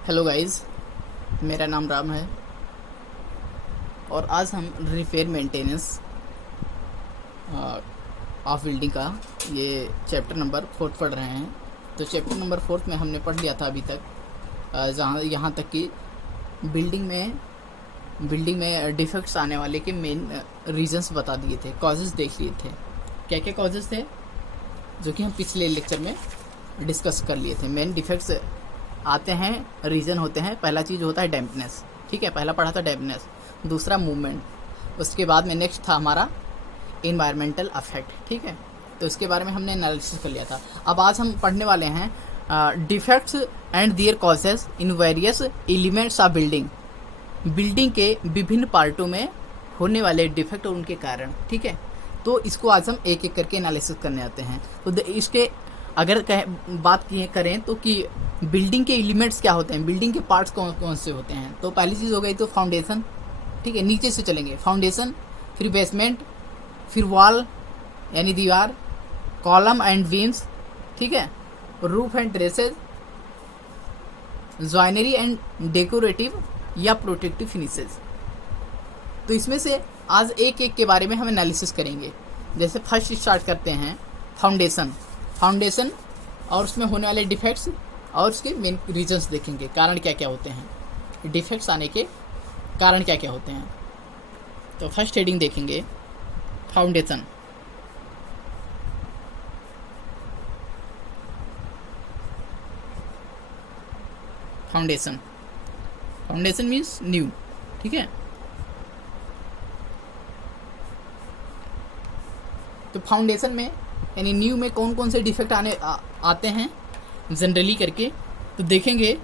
Hello guys, मेरा नाम राम है और आज हम रिपेयर मेंटेनेंस ऑफ बिल्डिंग का ये चैप्टर नंबर 4 पढ़ रहे हैं। तो चैप्टर नंबर 4 में हमने पढ़ लिया था अभी तक, जहाँ यहाँ तक कि बिल्डिंग में डिफेक्ट्स आने वाले के मेन रीजंस बता दिए थे, कॉजेज़ देख लिए थे। क्या क्या कॉजेज़ थे जो कि हम पिछले लेक्चर में डिस्कस कर लिए थे। मेन डिफेक्ट्स आते हैं, रीज़न होते हैं। पहला चीज़ होता है डैम्पनेस, ठीक है, पहला पढ़ा था डैम्पनेस। दूसरा मूवमेंट, उसके बाद में नेक्स्ट था हमारा इन्वायरमेंटल अफेक्ट, ठीक है। तो इसके बारे में हमने एनालिसिस कर लिया था। अब आज हम पढ़ने वाले हैं defects and their causes in various elements of building के विभिन्न पार्टों में होने वाले डिफेक्ट और उनके कारण, ठीक है। तो इसको आज हम एक एक करके एनालिसिस करने आते हैं। तो इसके अगर बात करें तो कि बिल्डिंग के एलिमेंट्स क्या होते हैं, बिल्डिंग के पार्ट्स कौन कौन से होते हैं। तो पहली चीज़ हो गई तो फाउंडेशन, ठीक है, नीचे से चलेंगे। फाउंडेशन, फिर बेसमेंट, फिर वॉल यानी दीवार, कॉलम एंड बीम्स, ठीक है, roof and traces, joinery and decorative या प्रोटेक्टिव फिनिशेज। तो इसमें से आज एक एक के बारे में हम एनालिसिस करेंगे। जैसे फर्स्ट स्टार्ट करते हैं फाउंडेशन और उसमें होने वाले डिफेक्ट्स और उसके मेन रीजंस देखेंगे, कारण क्या क्या होते हैं, डिफेक्ट्स आने के कारण क्या क्या होते हैं। तो फर्स्ट हेडिंग देखेंगे फाउंडेशन। फाउंडेशन मीन्स न्यू, ठीक है। तो फाउंडेशन में यानी न्यू में कौन कौन से डिफेक्ट आते हैं जनरली करके तो देखेंगे।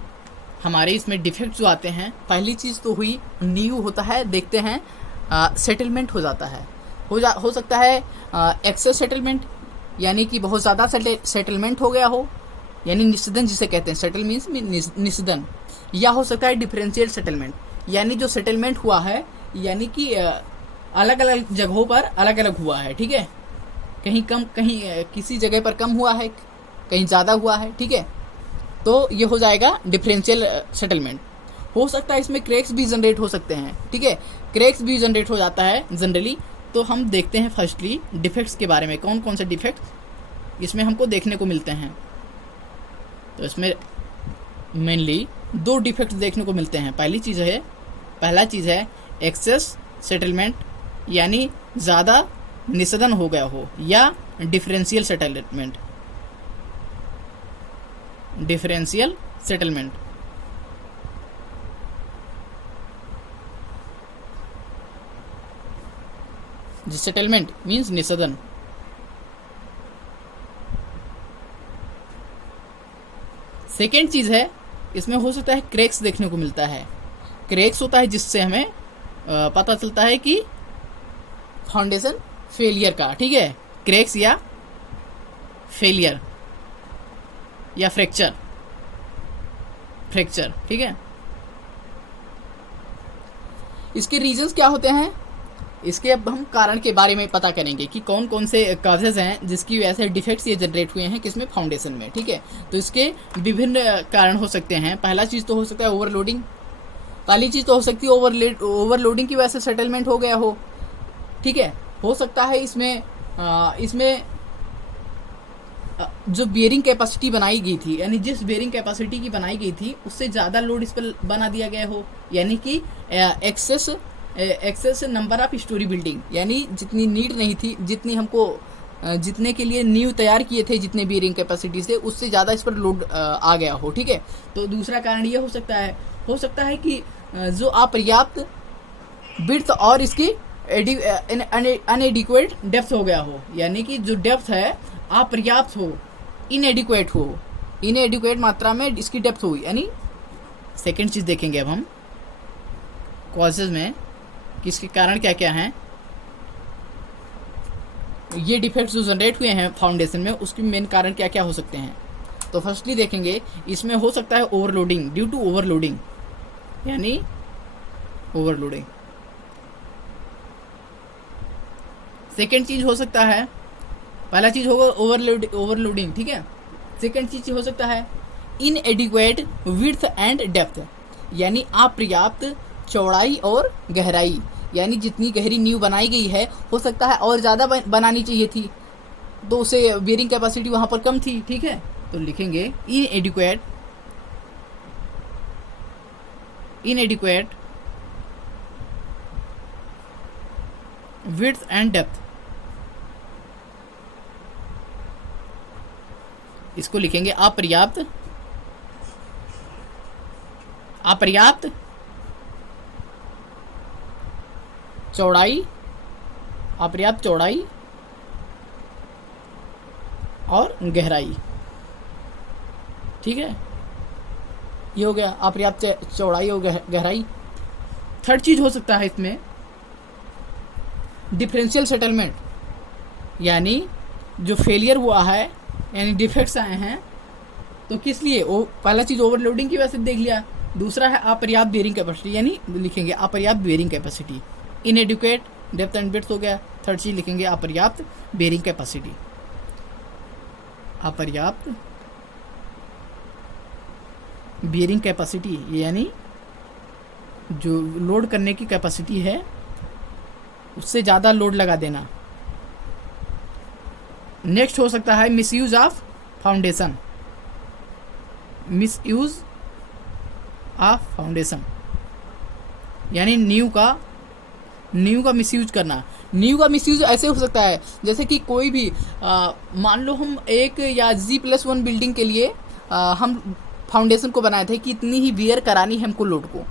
हमारे इसमें डिफेक्ट जो आते हैं, पहली चीज़ तो हुई न्यू होता है, देखते हैं सेटलमेंट हो जाता है, हो सकता है एक्सेस सेटलमेंट, यानी कि बहुत ज़्यादा सेटलमेंट हो गया हो, यानी निषेधन जिसे कहते हैं, सेटल मीन्स निषेधन। या हो सकता है डिफरेंशियल सेटलमेंट, यानी जो सेटलमेंट हुआ है यानी कि अलग अलग जगहों पर अलग अलग हुआ है, ठीक है, कहीं कम, कहीं किसी जगह पर कम हुआ है, कहीं ज़्यादा हुआ है, ठीक है। तो ये हो जाएगा डिफरेंशियल सेटलमेंट। हो सकता है इसमें क्रैक्स भी जनरेट हो सकते हैं, ठीक है, क्रैक्स भी जनरेट हो जाता है जनरली। तो हम देखते हैं फर्स्टली डिफेक्ट्स के बारे में, कौन कौन से डिफेक्ट्स इसमें हमको देखने को मिलते हैं। तो इसमें मेनली दो डिफेक्ट्स देखने को मिलते हैं। पहला चीज़ है एक्सेस सेटलमेंट, यानी ज़्यादा निषेधन हो गया हो, या डिफरेंशियल सेटलमेंट। सेटलमेंट मीन्स निषेधन। सेकेंड चीज़ है, इसमें हो सकता है क्रैक्स देखने को मिलता है। क्रैक्स होता है जिससे हमें पता चलता है कि फाउंडेशन फेलियर का, ठीक है, क्रैक्स या फेलियर या फ्रैक्चर, ठीक है। इसके रीजंस क्या होते हैं, इसके अब हम कारण के बारे में पता करेंगे कि कौन कौन से काजेज हैं जिसकी वजह से डिफेक्ट्स ये जनरेट हुए हैं किसमें, फाउंडेशन में, ठीक है। तो इसके विभिन्न कारण हो सकते हैं। पहला चीज़ तो हो सकता है ओवरलोडिंग, ओवरलोडिंग की वजह से सेटलमेंट हो गया हो, ठीक है। हो सकता है इसमें जो बियरिंग कैपेसिटी बनाई गई थी, यानी जिस बियरिंग कैपेसिटी की बनाई गई थी उससे ज़्यादा लोड इस पर बना दिया गया हो, यानी कि excess number of storey building, यानी जितनी नीड नहीं थी, जितनी हमको जितने के लिए नींव तैयार किए थे जितने बियरिंग कैपेसिटी से, उससे ज़्यादा इस पर लोड आ गया हो, ठीक है। तो दूसरा कारण ये हो सकता है कि जो अपर्याप्त विड्थ और इसकी अनएडिक्वेट डेप्थ हो गया हो, यानी कि जो डेप्थ है अपर्याप्त हो, इनएडिक्वेट मात्रा में इसकी डेप्थ हो, यानी सेकेंड चीज़ देखेंगे अब हम कॉजेज में कि इसके कारण क्या क्या हैं। ये डिफेक्ट्स जो जनरेट हुए हैं फाउंडेशन में, उसके मेन कारण क्या क्या हो सकते हैं। तो फर्स्टली देखेंगे, इसमें हो सकता है ओवरलोडिंग, ड्यू टू ओवरलोडिंग, यानी ओवरलोडिंग। सेकेंड चीज़ हो सकता है, पहला चीज़ होगा ओवरलोडिंग, ठीक है। सेकेंड चीज़ हो सकता है इनएडिक्वेट विड्थ एंड डेप्थ, यानी अपर्याप्त चौड़ाई और गहराई, यानी जितनी गहरी नींव बनाई गई है हो सकता है और ज़्यादा बनानी चाहिए थी, तो उसे बेयरिंग कैपेसिटी वहाँ पर कम थी। ठीक है, तो लिखेंगे इनएडिक्वेट विड्थ एंड डेप्थ, इसको लिखेंगे अपर्याप्त चौड़ाई और गहराई। ठीक है, ये हो गया अपर्याप्त चौड़ाई और गहराई। थर्ड चीज हो सकता है इसमें डिफरेंशियल सेटलमेंट, यानी जो फेलियर हुआ है यानी डिफेक्ट्स आए हैं तो किस लिए, वो पहला चीज ओवरलोडिंग की वजह से देख लिया, दूसरा है अपर्याप्त बेयरिंग कैपेसिटी, यानी लिखेंगे अपर्याप्त bearing capacity. इनएडिक्वेट depth and width हो गया। थर्ड चीज लिखेंगे अपर्याप्त बेयरिंग कैपेसिटी, अपर्याप्त बेयरिंग कैपेसिटी यानी जो लोड करने की कैपेसिटी है उससे ज़्यादा लोड लगा देना। नेक्स्ट हो सकता है मिसयूज ऑफ फाउंडेशन, यानी नींव का मिसयूज करना। नींव का मिसयूज ऐसे हो सकता है जैसे कि कोई भी मान लो हम एक या G+1 बिल्डिंग के लिए हम फाउंडेशन को बनाए थे कि इतनी ही वियर करानी है हमको लोड को,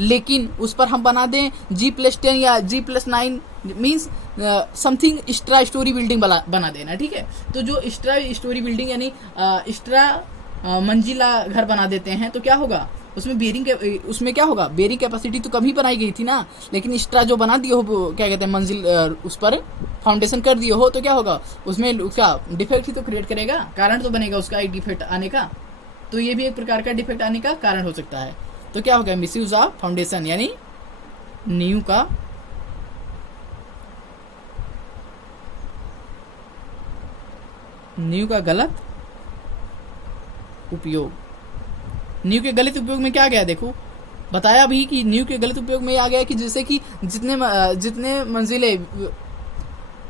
लेकिन उस पर हम बना दें G+10 या G+9 means something extra story building बना देना। ठीक है, तो जो एक्स्ट्रा स्टोरी बिल्डिंग यानी एक्स्ट्रा मंजिला घर बना देते हैं तो क्या होगा उसमें क्या होगा, बेयरिंग कैपेसिटी तो कम ही बनाई गई थी ना, लेकिन एक्स्ट्रा जो बना दिए हो क्या कहते हैं मंजिल उस पर फाउंडेशन कर दिए हो तो क्या होगा, उसमें उसका डिफेक्ट ही तो क्रिएट करेगा, कारण तो बनेगा उसका एक डिफेक्ट आने का, तो ये भी एक प्रकार का डिफेक्ट आने का कारण हो सकता है। तो क्या हो गया मिसयूज ऑफ फाउंडेशन, यानी नींव का गलत उपयोग। नींव के गलत उपयोग में क्या गया, देखो बताया भी कि नींव के गलत उपयोग में आ गया कि जैसे कि जितने मंजिले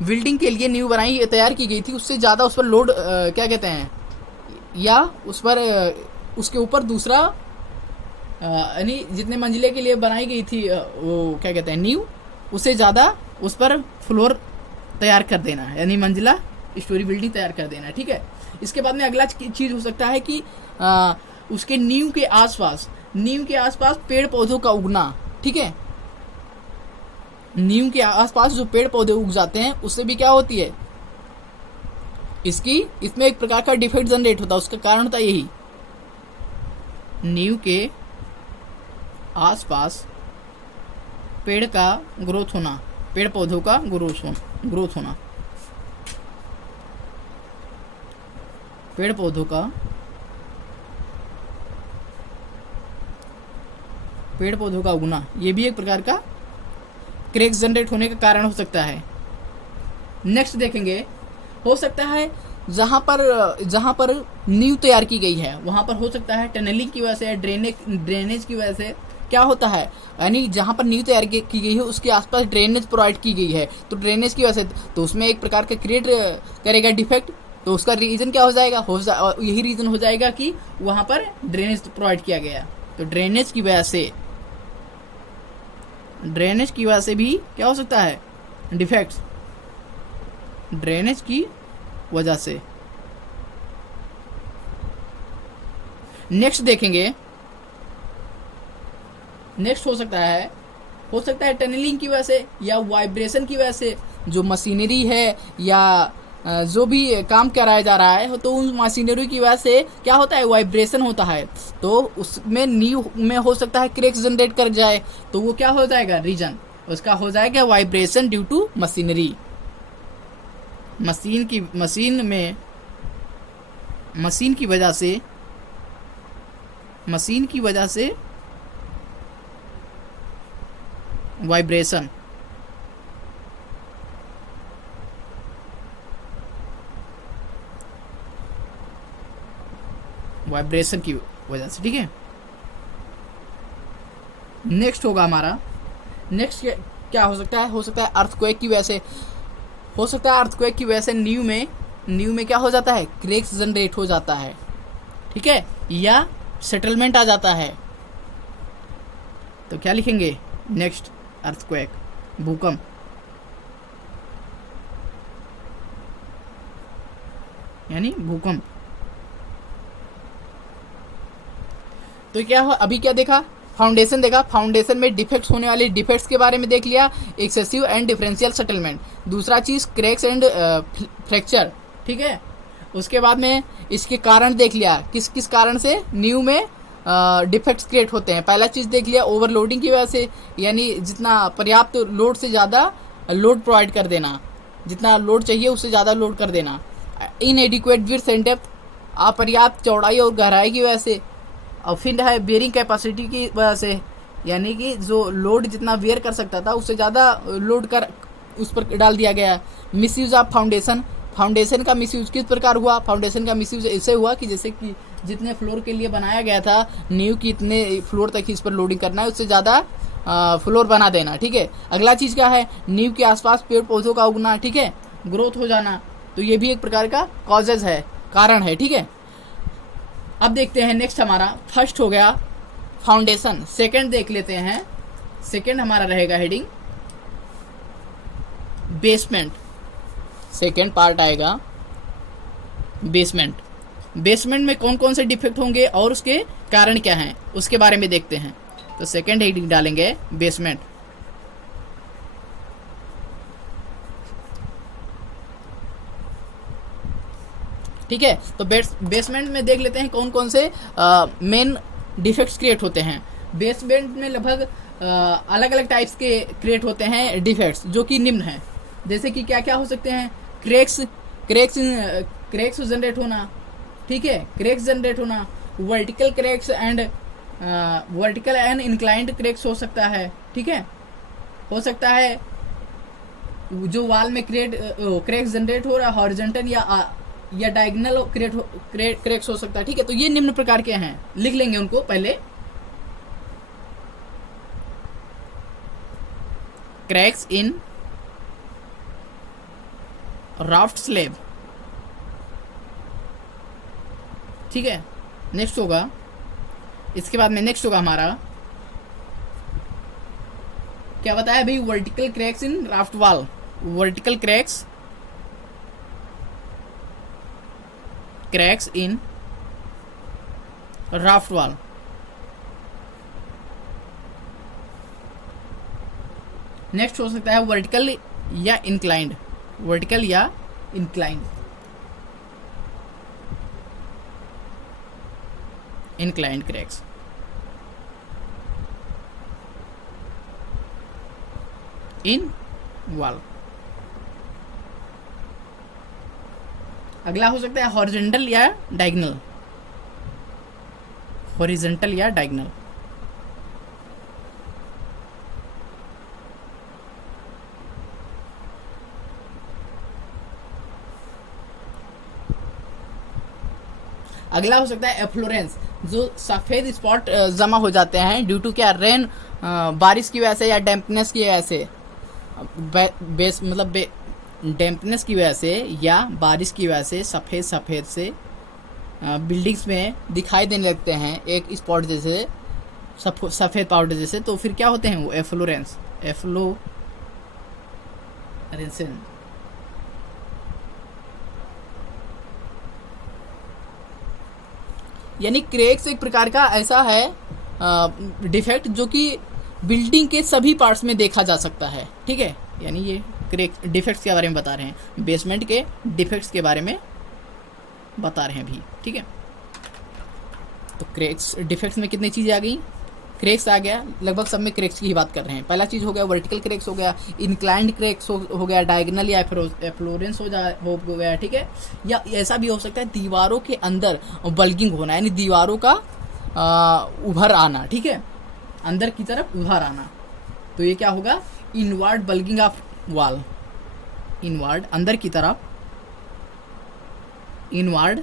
बिल्डिंग के लिए नींव बनाई तैयार की गई थी उससे ज़्यादा उस पर लोड क्या कहते हैं, या उस पर उसके ऊपर दूसरा यानी जितने मंजिले के लिए बनाई गई थी वो क्या कहते हैं नींव, उससे ज़्यादा उस पर फ्लोर तैयार कर देना, यानी मंजिला स्टोरी बिल्डिंग तैयार कर देना। ठीक है, इसके बाद में अगला चीज़ हो सकता है कि उसके नींव के आसपास पेड़ पौधों का उगना। ठीक है, नींव के आसपास जो पेड़ पौधे उग जाते हैं उससे भी क्या होती है, इसमें एक प्रकार का डिफेक्ट जनरेट होता है। उसका कारण होता है यही, नींव के आसपास पेड़ का ग्रोथ होना, पेड़ पौधों का ग्रोथ होना, पेड़ पौधों का उगना, ये भी एक प्रकार का क्रैक्स जनरेट होने का कारण हो सकता है। नेक्स्ट देखेंगे, हो सकता है जहाँ पर नींव तैयार की गई है वहाँ पर हो सकता है टनलिंग की वजह से, ड्रेनेज की वजह से क्या होता है, यानी जहाँ पर नींव तैयार की गई है उसके आसपास ड्रेनेज प्रोवाइड की गई है, तो ड्रेनेज की वजह से तो उसमें एक प्रकार का क्रिएट करेगा डिफेक्ट। तो उसका रीज़न क्या हो जाएगा, यही रीज़न हो जाएगा कि वहाँ पर ड्रेनेज प्रोवाइड किया गया। तो ड्रेनेज की वजह से भी क्या हो सकता है डिफेक्ट्स, ड्रेनेज की वजह से। नेक्स्ट देखेंगे, नेक्स्ट हो सकता है टनलिंग की वजह से या वाइब्रेशन की वजह से, जो मशीनरी है या जो भी काम कराया जा रहा है तो उन मशीनरी की वजह से क्या होता है वाइब्रेशन होता है, तो उसमें नींव में हो सकता है क्रैक्स जनरेट कर जाए, तो वो क्या हो जाएगा रीजन उसका हो जाएगा vibration due to machinery. Machine की वजह से वाइब्रेशन। वाइब्रेशन की वजह से, ठीक है। नेक्स्ट होगा हमारा, नेक्स्ट क्या हो सकता है? हो सकता है अर्थक्वेक की वजह से, हो सकता है अर्थक्वेक की वजह से न्यू में क्या हो जाता है? क्रैक्स जनरेट हो जाता है, ठीक है, या सेटलमेंट आ जाता है। तो क्या लिखेंगे? नेक्स्ट अर्थक्वेक, भूकंप। यानी भूकंप। तो क्या हो, अभी क्या देखा? फाउंडेशन देखा। फाउंडेशन में डिफेक्ट्स होने वाले डिफेक्ट्स के बारे में देख लिया, एक्सेसिव एंड डिफरेंशियल सेटलमेंट। दूसरा चीज़ क्रैक्स एंड फ्रैक्चर, ठीक है। उसके बाद में इसके कारण देख लिया, किस किस कारण से न्यू में डिफेक्ट्स क्रिएट होते हैं। पहला चीज़ देख लिया ओवरलोडिंग की वजह से, यानी जितना पर्याप्त लोड से ज़्यादा लोड प्रोवाइड कर देना, जितना लोड चाहिए उससे ज़्यादा लोड कर देना। इनएडिक्वेट विड्थ एंड डेप्थ, अपर्याप्त चौड़ाई और गहराई की वजह से। और फिर है बेयरिंग कैपेसिटी की वजह से, यानी कि जो लोड जितना वेयर कर सकता था उससे ज़्यादा लोड कर उस पर डाल दिया गया। मिसयूज़ ऑफ फाउंडेशन, फाउंडेशन का मिसयूज़ किस प्रकार हुआ? फाउंडेशन का मिसयूज़ ऐसे हुआ कि जैसे कि जितने फ्लोर के लिए बनाया गया था नींव की, इतने फ्लोर तक ही इस पर लोडिंग करना है, उससे ज़्यादा फ्लोर बना देना, ठीक है। अगला चीज़ क्या है? नींव के आसपास पेड़ पौधों का उगना, ठीक है, ग्रोथ हो जाना। तो ये भी एक प्रकार का कॉजेज है, कारण है, ठीक है। अब देखते हैं नेक्स्ट हमारा, फर्स्ट हो गया फाउंडेशन। सेकंड देख लेते हैं, सेकंड हमारा रहेगा हेडिंग बेसमेंट। सेकंड पार्ट आएगा बेसमेंट। बेसमेंट में कौन कौन से डिफेक्ट होंगे और उसके कारण क्या हैं उसके बारे में देखते हैं। तो सेकंड हेडिंग डालेंगे बेसमेंट। ठीक है, तो बेसमेंट में देख लेते हैं कौन कौन से मेन डिफेक्ट्स क्रिएट होते हैं। बेसमेंट में लगभग अलग अलग टाइप्स के क्रिएट होते हैं डिफेक्ट्स, जो कि निम्न हैं। जैसे कि क्या क्या हो सकते हैं? क्रैक्स जनरेट होना, ठीक है, क्रैक्स जनरेट होना, वर्टिकल एंड इंक्लाइंड क्रैक्स हो सकता है, ठीक है। हो सकता है जो वॉल में क्रैक्स जनरेट हो रहा है हॉरिजॉन्टल या डायगोनल क्रैक्स हो सकता है, ठीक है। तो ये निम्न प्रकार के हैं, लिख लेंगे उनको पहले। क्रैक्स इन राफ्ट स्लैब, ठीक है। नेक्स्ट होगा, इसके बाद में नेक्स्ट होगा हमारा क्या बताया भाई? वर्टिकल क्रैक्स इन राफ्ट वॉल, वर्टिकल क्रैक्स इन राफ्ट वॉल। नेक्स्ट हो सकता है वर्टिकल या इंक्लाइंड, वर्टिकल या inclined, inclined cracks. In wall. अगला हो सकता है हॉरिजॉन्टल या डायगोनल, हॉरिजॉन्टल या डायगोनल। अगला हो सकता है एफ्लोरेंस, जो सफ़ेद स्पॉट जमा हो जाते हैं ड्यू टू क्या? रेन, बारिश की वजह से या डैम्पनेस की वजह से, डैम्पनेस की वजह से या बारिश की वजह से सफ़ेद से बिल्डिंग्स में दिखाई देने लगते हैं एक स्पॉट जैसे, सफ़ेद पाउडर जैसे। तो फिर क्या होते हैं वो? एफ्लोरेंस, यानी क्रैक्स एक प्रकार का ऐसा है डिफेक्ट जो कि बिल्डिंग के सभी पार्ट्स में देखा जा सकता है, ठीक है। यानी ये क्रैक डिफेक्ट्स के बारे में बता रहे हैं, बेसमेंट के डिफेक्ट्स के बारे में बता रहे हैं भी, ठीक है। तो क्रैक्स डिफेक्ट्स में कितनी चीज़ें आ गई? क्रैक्स आ गया, लगभग सब में क्रैक्स की ही बात कर रहे हैं। पहला चीज़ हो गया वर्टिकल क्रैक्स हो गया, इंक्लाइंड क्रैक्स हो गया, डायगोनल या एफ्लोरेंस हो गया, ठीक है। या ऐसा भी हो सकता है दीवारों के अंदर बल्गिंग होना, यानी दीवारों का उभर आना, ठीक है, अंदर की तरफ उभर आना। तो ये क्या होगा? Inward bulging of wall, inward अंदर की तरफ, इनवर्ड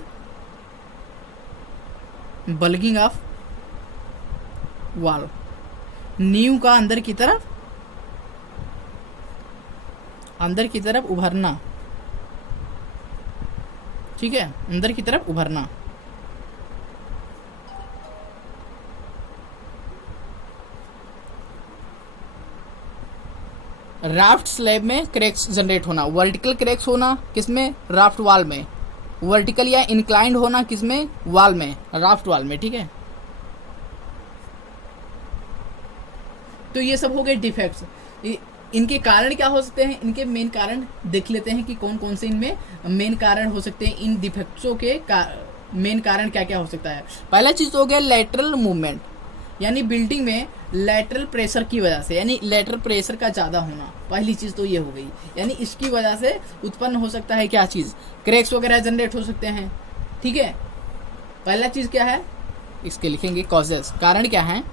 बल्गिंग ऑफ वॉल, नींव का अंदर की तरफ उभरना, ठीक है, अंदर की तरफ उभरना। राफ्ट स्लैब में क्रैक्स जनरेट होना, वर्टिकल क्रैक्स होना किसमें, राफ्ट वॉल में, वर्टिकल या इंक्लाइंड होना किसमें, वॉल में, राफ्ट वॉल में, ठीक है। तो ये सब हो गए डिफेक्ट्स। इनके कारण क्या हो सकते हैं, इनके मेन कारण देख लेते हैं कि कौन कौन से इनमें मेन कारण हो सकते हैं। इन डिफेक्ट्सों के मेन कारण क्या क्या हो सकता है। पहला चीज तो हो गया लेटरल मूवमेंट, यानी बिल्डिंग में लेटरल प्रेशर की वजह से, यानी लेटरल प्रेशर का ज़्यादा होना, पहली चीज़ तो ये हो गई। यानी इसकी वजह से उत्पन्न हो सकता है क्या चीज़, क्रैक्स वगैरह जनरेट हो सकते हैं, ठीक है। पहला चीज़ क्या है, इसके लिखेंगे कॉजेस, कारण क्या है,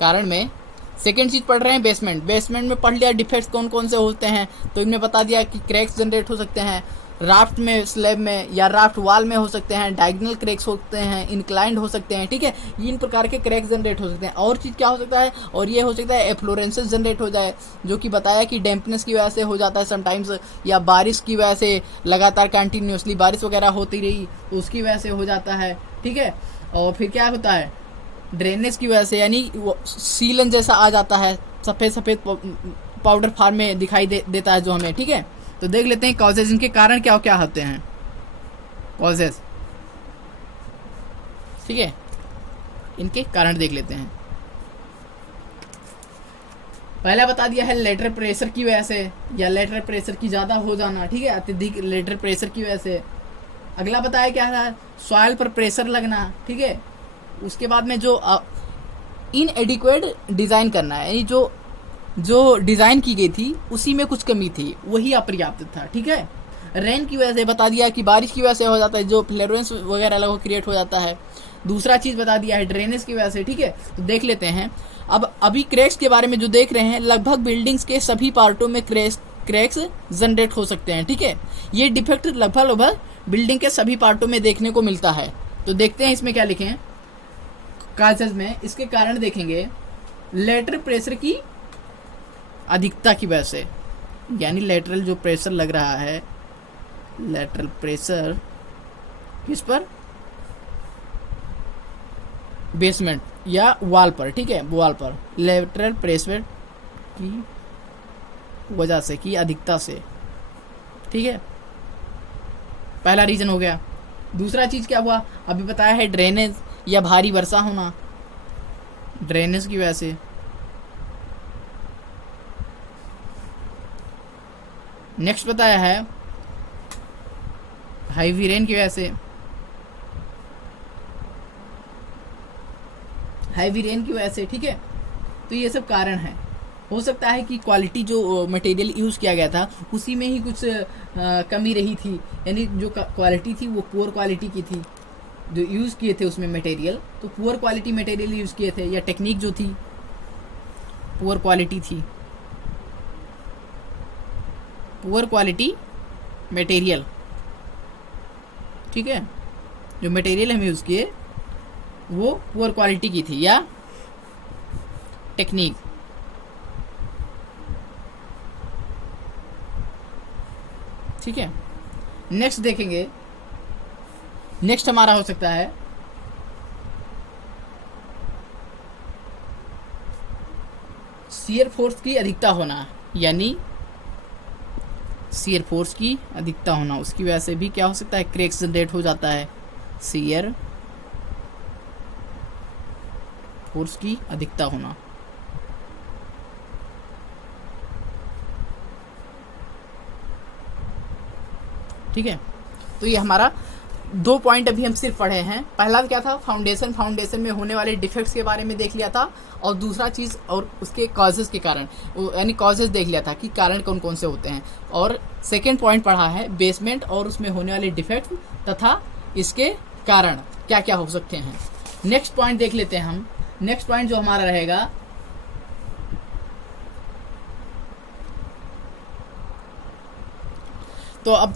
कारण में। सेकेंड चीज़ पढ़ रहे हैं बेसमेंट, बेसमेंट में पढ़ लिया डिफेक्ट्स कौन कौन से होते हैं, तो इनमें बता दिया कि क्रैक्स जनरेट हो सकते हैं, राफ्ट में, स्लैब में या राफ्ट वॉल में हो सकते हैं, डायगोनल क्रैक्स होते हैं, इंक्लाइंड हो सकते हैं, ठीक है। इन प्रकार के क्रैक्स जनरेट हो सकते हैं। और चीज़ क्या हो सकता है, और ये हो सकता है एफ्लोरेंसेस जनरेट हो जाए, जो कि बताया कि डैम्पनेस की वजह से हो जाता है समटाइम्स, या बारिश की वजह से लगातार कंटिन्यूसली बारिश वगैरह होती रही तो उसकी वजह से हो जाता है, ठीक है। और फिर क्या होता है, ड्रेनेज की वजह से, यानी सीलन जैसा आ जाता है, सफ़ेद सफ़ेद पाउडर फॉर्म में दिखाई देता है जो हमें, ठीक है। तो देख लेते हैं कॉजेज, इनके कारण क्या क्या होते हैं, कॉजेज, ठीक है, इनके कारण देख लेते हैं। पहला बता दिया है लेटरल प्रेशर की वजह से, या लेटरल प्रेशर की ज़्यादा हो जाना, ठीक है, अत्यधिक लेटरल प्रेशर की वजह से। अगला बताया क्या था, सॉइल पर प्रेशर लगना, ठीक है। उसके बाद में जो इनएडिक्वेट डिज़ाइन करना है, यानी जो डिज़ाइन की गई थी उसी में कुछ कमी थी, वही अपर्याप्त था, ठीक है। रेन की वजह से बता दिया कि बारिश की वजह से हो जाता है, जो फ्लोरेंस वगैरह लगो क्रिएट हो जाता है। दूसरा चीज़ बता दिया है ड्रेनेज की वजह से, ठीक है। तो देख लेते हैं अब अभी क्रैक्स के बारे में जो देख रहे हैं, लगभग बिल्डिंग्स के सभी पार्टों में क्रैक्स जनरेट हो सकते हैं, ठीक है। ये डिफेक्ट लगभग बिल्डिंग के सभी पार्टों में देखने को मिलता है। तो देखते हैं इसमें क्या लिखे हैं काजेज में। इसके कारण देखेंगे लेटरल प्रेशर की अधिकता की वजह से, यानी लेटरल जो प्रेशर लग रहा है, लेटरल प्रेशर किस पर, बेसमेंट या वॉल पर, ठीक है, वॉल पर लेटरल प्रेशर की वजह से, की अधिकता से, ठीक है, पहला रीजन हो गया। दूसरा चीज़ क्या हुआ, अभी बताया है ड्रेनेज या भारी वर्षा होना, ड्रेनेज की वजह से। नेक्स्ट बताया है हाईवी रेन की वजह से, हैवी रेन की वजह से, ठीक है। तो ये सब कारण है। हो सकता है कि क्वालिटी जो मटेरियल यूज़ किया गया था उसी में ही कुछ कमी रही थी, यानी जो क्वालिटी थी वो पुअर क्वालिटी की थी, जो यूज़ किए थे उसमें मटेरियल, तो पुअर क्वालिटी मटेरियल यूज़ किए थे, या टेक्निक जो थी पुअर क्वालिटी थी, पुअर क्वालिटी मटेरियल, ठीक है। जो मटेरियल हम यूज़ किए वो पुअर क्वालिटी की थी, या टेक्निक, ठीक है। नेक्स्ट देखेंगे, नेक्स्ट हमारा हो सकता है शियर फोर्स की अधिकता होना, यानी शियर फोर्स की अधिकता होना, उसकी वजह से भी क्या हो सकता है, क्रैक्स जनरेट हो जाता है। शियर फोर्स की अधिकता होना, ठीक है। तो ये हमारा 2 पॉइंट अभी हम सिर्फ पढ़े हैं। पहला क्या था, फाउंडेशन में होने वाले डिफेक्ट्स के बारे में देख लिया था, और दूसरा चीज़ और उसके कॉजेज़ के कारण, यानी कॉजेज़ देख लिया था कि कारण कौन कौन से होते हैं। और सेकंड पॉइंट पढ़ा है बेसमेंट और उसमें होने वाले डिफेक्ट तथा इसके कारण क्या क्या हो सकते हैं। नेक्स्ट पॉइंट देख लेते हैं हम। नेक्स्ट पॉइंट जो हमारा रहेगा तो अब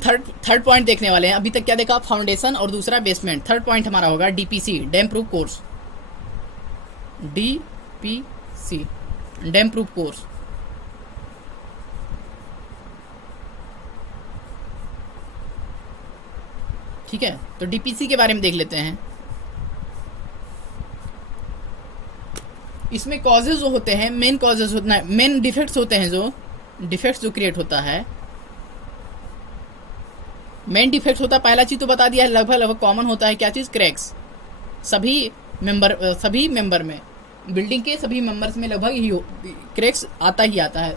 थर्ड पॉइंट देखने वाले हैं। अभी तक क्या देखा, फाउंडेशन और दूसरा बेसमेंट। थर्ड पॉइंट हमारा होगा DPC, dam proof course. DPC, dam proof course. ठीक है, तो डीपीसी के बारे में देख लेते हैं। इसमें कॉजेज जो होते हैं, मेन कॉजेज होता है, मेन डिफेक्ट्स होते हैं, जो डिफेक्ट्स जो क्रिएट होता है, मेन डिफेक्ट होता है, पहला चीज तो बता दिया है, लगभग कॉमन होता है। क्या चीज, क्रैक्स। सभी मेंबर में, बिल्डिंग के सभी मेंबर्स में लगभग ही क्रैक्स आता ही आता है।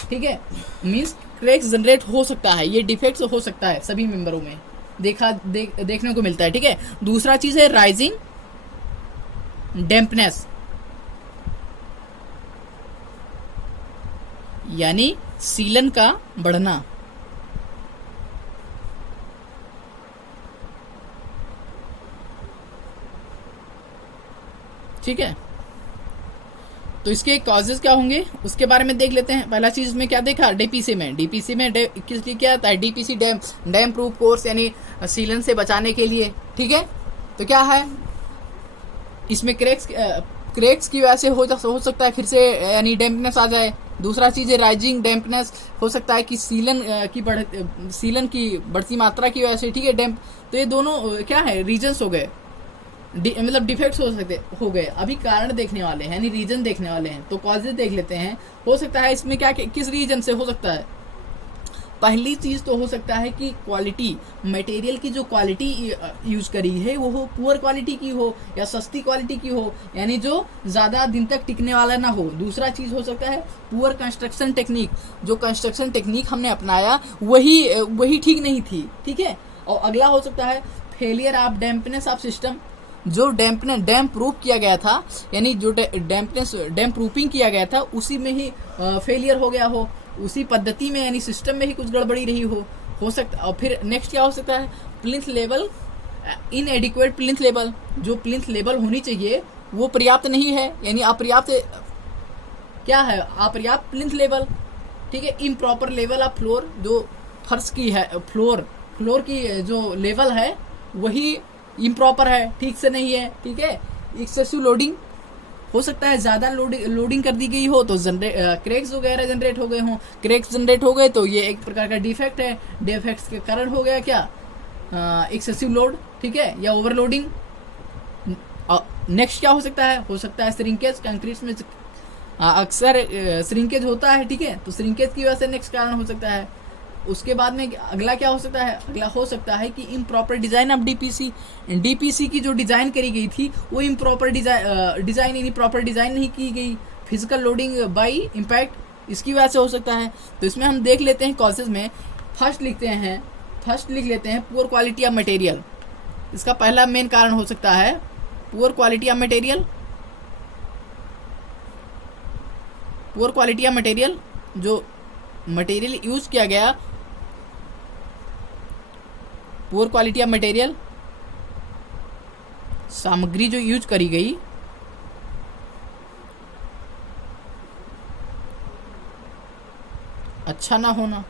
ठीक है, मींस क्रैक्स जनरेट हो सकता है, ये डिफेक्ट्स हो सकता है सभी मेंबरों में, देखने को मिलता है। ठीक है, दूसरा चीज है राइजिंग डैम्पनेस, यानी सीलन का बढ़ना। ठीक है, तो इसके कॉजेज क्या होंगे उसके बारे में देख लेते हैं। पहला चीज में क्या देखा, डीपीसी में किस लिए क्या आता है, डीपीसी डैम प्रूफ कोर्स, यानी सीलन से बचाने के लिए। ठीक है, तो क्या है इसमें, क्रैक्स की वजह से हो सकता है फिर से यानी डैम्पनेस आ जाए। दूसरा चीज है राइजिंग डैम्पनेस, हो सकता है कि सीलन की बढ़ती मात्रा की वजह से। ठीक है, डैम्प, तो ये दोनों क्या है, रीजन्स हो गए, मतलब डिफेक्ट्स हो गए। अभी कारण देखने वाले हैं, यानी रीजन देखने वाले हैं, तो कॉजेज देख लेते हैं। हो सकता है इसमें क्या, किस रीजन से हो सकता है। पहली चीज तो हो सकता है कि क्वालिटी, मटेरियल की जो क्वालिटी यूज करी है वो पुअर क्वालिटी की हो या सस्ती क्वालिटी की हो, यानी जो ज्यादा दिन तक टिकने वाला ना हो। दूसरा चीज हो सकता है पुअर कंस्ट्रक्शन टेक्निक, जो कंस्ट्रक्शन टेक्निक हमने अपनाया वही ठीक नहीं थी। ठीक है, और अगला हो सकता है failure of dampness of system, जो डैम प्रूफ किया गया था, यानी जो डैम प्रूफिंग किया गया था उसी में ही फेलियर हो गया हो, उसी पद्धति में यानी सिस्टम में ही कुछ गड़बड़ी रही हो सकता। और फिर नेक्स्ट क्या हो सकता है, प्लिंथ लेवल इनएडिक्वेट प्लिंथ लेवल, जो प्लिंथ लेवल होनी चाहिए वो पर्याप्त नहीं है, यानी अपर्याप्त, क्या है, अपर्याप्त प्लिंथ लेवल। ठीक है, इम्प्रॉपर लेवल ऑफ फ्लोर, जो फर्श की है, फ्लोर की जो लेवल है वही इम्प्रॉपर है, ठीक से नहीं है। ठीक है, एक्सेसिव लोडिंग, हो सकता है ज़्यादा लोडिंग कर दी गई हो तो क्रैक्स वगैरह जनरेट हो गए हों। क्रैक्स जनरेट हो गए तो ये एक प्रकार का डिफेक्ट है, डिफेक्ट्स के कारण हो गया क्या, एक्सेसिव लोड। ठीक है, या ओवरलोडिंग। नेक्स्ट क्या हो सकता है श्रिंकेज। कंक्रीट में अक्सर श्रिंकेज होता है। ठीक है, तो श्रिंकेज की वजह से नेक्स्ट कारण हो सकता है। उसके बाद में अगला क्या हो सकता है, अगला हो सकता है कि इम्प्रॉपर डिज़ाइन ऑफ डीपीसी की जो डिज़ाइन करी गई थी वो इम्प्रॉपर डिज़ाइन यानी प्रॉपर डिज़ाइन नहीं की गई। फिजिकल लोडिंग बाय इम्पैक्ट, इसकी वजह से हो सकता है। तो इसमें हम देख लेते हैं कॉजेज में। फर्स्ट लिख लेते हैं पुअर क्वालिटी ऑफ मटेरियल। इसका पहला मेन कारण हो सकता है पुअर क्वालिटी ऑफ मटेरियल, जो मटेरियल यूज किया गया, पुअर क्वालिटी ऑफ मटेरियल, सामग्री जो यूज करी गई अच्छा ना होना,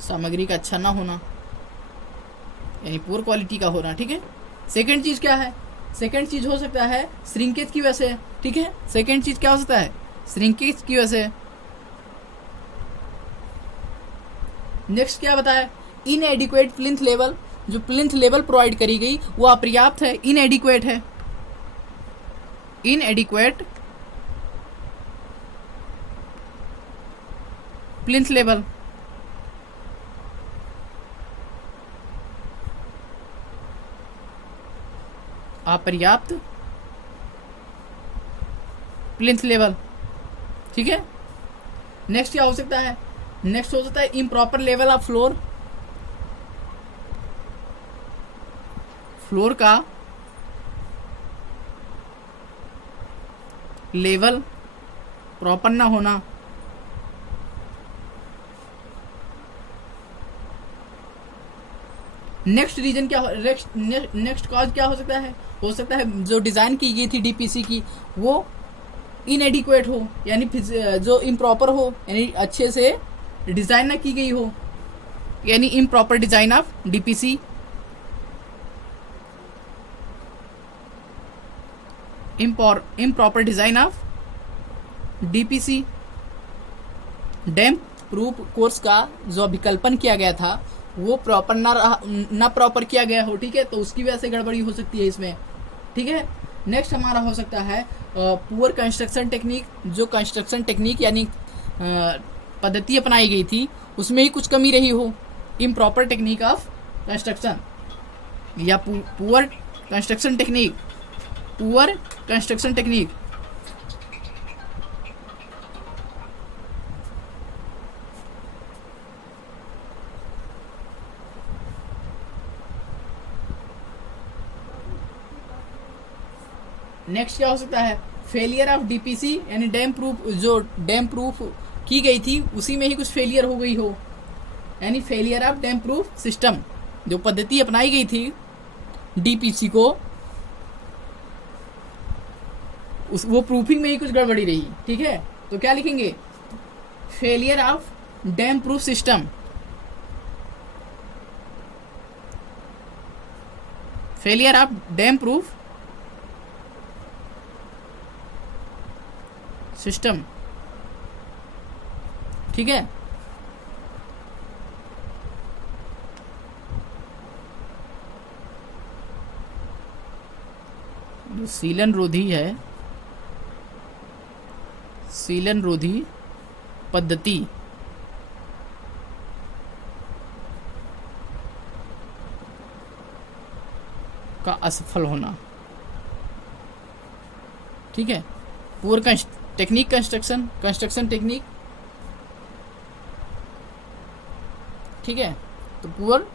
सामग्री का अच्छा ना होना, यानी पुअर क्वालिटी का होना। ठीक है, सेकंड चीज क्या है, सेकंड चीज हो सकता है श्रिंकेज की वजह से। ठीक है, सेकंड चीज क्या हो सकता है, श्रिंकेज की वजह से। नेक्स्ट क्या बताया, इनएडिक्वेट प्लिंथ लेवल, जो प्लिंथ लेवल प्रोवाइड करी गई वो अपर्याप्त है, इनएडिक्वेट है। इनएडिक्वेट प्लिंथ लेवल, अपर्याप्त प्लिंथ लेवल। ठीक है, नेक्स्ट क्या हो सकता है, नेक्स्ट हो सकता है इम्प्रॉपर लेवल ऑफ फ्लोर का लेवल प्रॉपर ना होना। नेक्स्ट रीजन क्या, नेक्स्ट कॉज क्या हो सकता है जो डिज़ाइन की गई थी डीपीसी की वो इनएडिक्वेट हो, यानी जो इम्प्रॉपर हो, यानी अच्छे से डिज़ाइन ना की गई हो। यानी improper design of DPC, improper design of DPC. Dam proof course का जो अभिकल्पन किया गया था वो प्रॉपर ना प्रॉपर किया गया हो, ठीक है, तो उसकी वजह से गड़बड़ी हो सकती है इसमें, ठीक है। नेक्स्ट हमारा हो सकता है पुअर कंस्ट्रक्शन टेक्निक। जो कंस्ट्रक्शन टेक्निक यानी पद्धति अपनाई गई थी उसमें ही कुछ कमी रही हो, इम्प्रॉपर टेक्निक ऑफ कंस्ट्रक्शन या poor construction technique, poor construction technique. Next क्या हो सकता है, फेलियर ऑफ डीपीसी, यानी डैम प्रूफ, जो डैम प्रूफ की गई थी उसी में ही कुछ फेलियर हो गई हो, यानी failure of dam proof system. जो पद्धति अपनाई गई थी डीपीसी को वो प्रूफिंग में ही कुछ गड़बड़ी रही, ठीक है। तो क्या लिखेंगे, failure of dam proof system, failure of dam proof system, ठीक है। जो सीलन रोधी है, सीलन रोधी पद्धति का असफल होना, ठीक है। पुअर टेक्निक कंस्ट्रक्शन टेक्निक, ठीक है। तो पुअर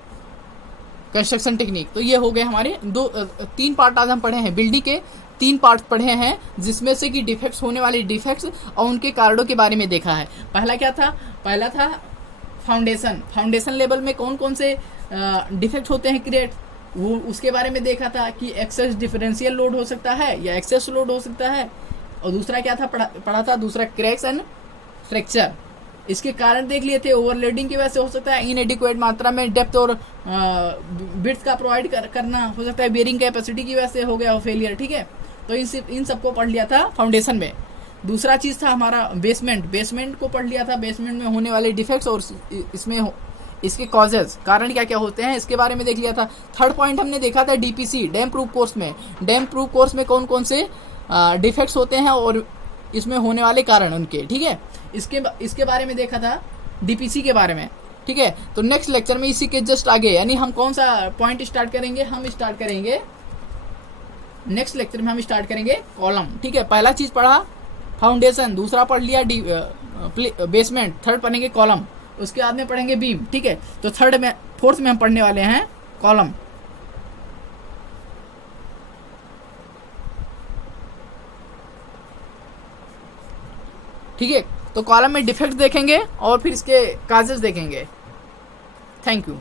कंस्ट्रक्शन टेक्निक, तो ये हो गए हमारे तीन पार्ट आज हम पढ़े हैं, बिल्डिंग के 3 पार्ट पढ़े हैं, जिसमें से कि डिफेक्ट्स, होने वाले डिफेक्ट्स और उनके कारणों के बारे में देखा है। पहला क्या था, पहला था फाउंडेशन लेवल में कौन कौन से डिफेक्ट होते हैं क्रिएट, वो उसके बारे में देखा था कि एक्सेस डिफरेंशियल लोड हो सकता है या एक्सेस लोड हो सकता है। और दूसरा क्या था, पढ़ा था दूसरा क्रैक्स एंड फ्रैक्चर। इसके कारण देख लिए थे, ओवरलोडिंग की वजह से हो सकता है, इनएडिक्वेट मात्रा में डेप्थ और बिट्स का प्रोवाइड करना हो सकता है, बेयरिंग कैपेसिटी की वजह से हो गया हो फेलियर, ठीक है। तो इन सबको पढ़ लिया था फाउंडेशन में। दूसरा चीज़ था हमारा बेसमेंट को पढ़ लिया था, बेसमेंट में होने वाले डिफेक्ट्स और इसमें इसके कॉजेज, कारण क्या क्या होते हैं, इसके बारे में देख लिया था। थर्ड पॉइंट हमने देखा था डीपीसी, डैम प्रूफ कोर्स में, डैम प्रूफ कोर्स में कौन कौन से डिफेक्ट्स होते हैं और इसमें होने वाले कारण उनके, ठीक है। इसके बारे में देखा था डीपीसी के बारे में, ठीक है। तो नेक्स्ट लेक्चर में इसी के जस्ट आगे, यानी हम कौन सा पॉइंट स्टार्ट करेंगे, हम स्टार्ट करेंगे नेक्स्ट लेक्चर में, हम स्टार्ट करेंगे कॉलम, ठीक है। पहला चीज़ पढ़ा फाउंडेशन, दूसरा पढ़ लिया बेसमेंट, थर्ड पढ़ेंगे कॉलम, उसके बाद में पढ़ेंगे बीम, ठीक है। तो फोर्थ में हम पढ़ने वाले हैं कॉलम। ठीक है, तो कॉलम में डिफेक्ट देखेंगे और फिर इसके काजेस देखेंगे। Thank you.